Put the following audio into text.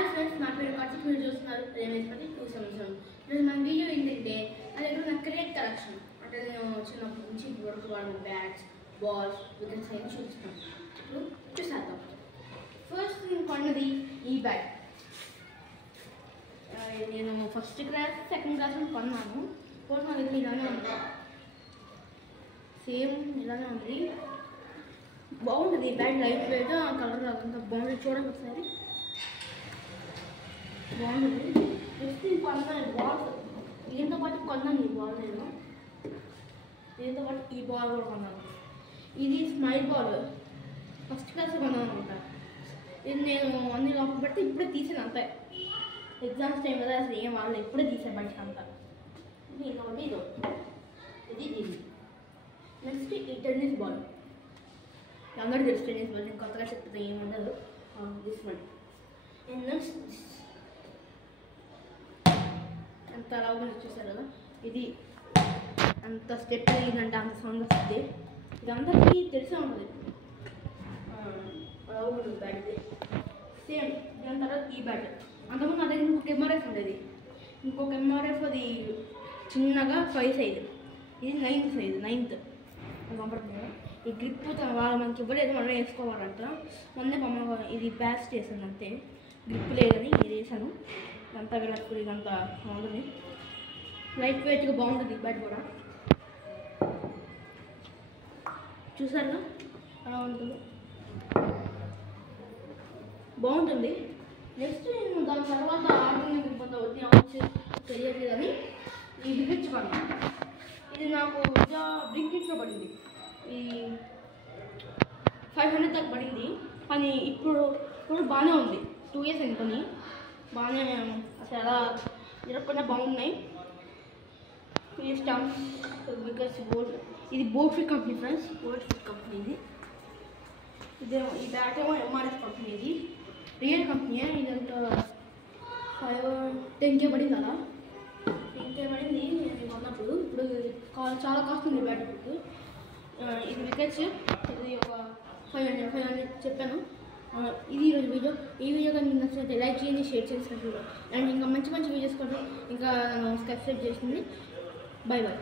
Hi friends, నా పేరు కార్తిక్. మీరు చూస్తున్నారు రేమేశ్వరి 277. ఈరోజు మన వీడియో ఏంటంటే నా దగ్గర ఉన్న క్రికెట్ కలెక్షన్. అంటే నేను చిన్నప్పటి నుంచి ఇప్పుడు వరకు వాడిన బ్యాట్స్, బాల్స్, వికెట్స్ అన్ని చూపిస్తాను. ఇప్పుడు చూసేద్దాం. ఫస్ట్ నేను కొన్నది ఈ బ్యాట్. నేను ఫస్ట్ క్లాస్ సెకండ్ క్లాస్ కొన్నాను. ఫోర్త్ నా దగ్గర ఇలానే ఉంది, సేమ్ ఇలానే ఉంది. బాగుంటుంది ఈ బ్యాట్, లైట్ వెయిట్, కలర్ అంతా బాగుంటుంది. చూడండి ఒకసారి, బాగుంటుంది. జస్ట్ నేను కొన్నాను బాల్, దీంతో పాటు కొన్నాను ఈ బాల్. నేను దీంతో పాటు ఈ బాల్ కూడా కొన్నాను. ఇది స్మైల్ బాల్, ఫస్ట్ క్లాస్ కొన్నాను అనమాట. ఇది నేను అన్ని లోపల పెడితే ఇప్పుడే తీసాను అంతే. ఎగ్జామ్స్ టైం కదా, అసలు ఏం వాళ్ళు ఇప్పుడే తీసాను బయటకు అంతా. ఇది ఒకటి, ఇది నెక్స్ట్ ఈ టెన్నిస్ బాల్. అందరూ తెలుసు టెన్నిస్ బాల్, నేను కొత్తగా చెప్తే ఏముండదు. This one. అండ్ నెక్స్ట్ అంత అలాగా చూసారు కదా, ఇది అంత స్టెప్ ఇదంటే అంత సౌండ్ వస్తుంది. ఇది అందరికీ తెలిసే ఉంటుంది. అలా ఉంటుంది బ్యాట్. ఇది సేమ్. దాని తర్వాత ఈ బ్యాట్. అంతకుముందు నా దగ్గర ఇంకొక ఎంఆర్ఎఫ్ ఉండేది. ఇంకొక ఎంఆర్ఎఫ్ అది చిన్నగా 5 సైజు, ఇది 9 సైజు, 9th. అది పంపడుతుంది. ఈ గ్రిప్ వాళ్ళు మనకి ఇవ్వలేదు, మనం వేసుకోవాలంట. మొన్నే బొమ్మ ఇది ప్యాచ్ చేసాను అంతే, గ్రిప్ లేదని ఇది వేసాను. ఇదంతా వెళ్ళప్పుడు ఇదంతా బాగుంటుంది, లైట్ వెయిట్గా బాగుంటుంది ఈ బ్యాట్ కూడా. చూసారుగా అలా ఉంటుంది, బాగుంటుంది. నెక్స్ట్ నేను దాని తర్వాత ఆర్గనైజ్ వద్ద వచ్చి తెలియట్లేదని ఈ వికెట్స్ కొన్నాను. ఇది నాకు బ్లింకిట్లో పడింది. ఈ 500 దాకా పడింది, కానీ ఇప్పుడు బాగానే ఉంది. 2 years అనుకొని బాగానే అసలు ఎలా జరగకుండా బాగున్నాయి. ఇది స్టాంప్ బికాస్ బోర్డ్, ఇది బోర్డ్ఫిట్ కంపెనీ ఫ్రెండ్స్, బోర్డ్ఫిట్ కంపెనీ. ఇది ఈ బ్యాట్ ఏమో ఎంఆర్ఎఫ్ కంపెనీ, ఇది రియల్ కంపెనీ. ఇదంతా 10K పడింది అలా, 10K పడింది నేను కొన్నప్పుడు. ఇప్పుడు చాలా కాస్ట్ ఉంది బ్యాట్ ఇప్పుడు. ఇది వికెట్స్, ఇది ఒక 500 చెప్పాను. ఇది ఈరోజు వీడియో. ఈ వీడియో కానీ మీకు నచ్చినట్లయితే లైక్ చేయండి, షేర్ చేసి అండ్ ఇంకా మంచి వీడియోస్ కోసం ఇంకా సబ్స్క్రైబ్ చేసింది. Bye bye.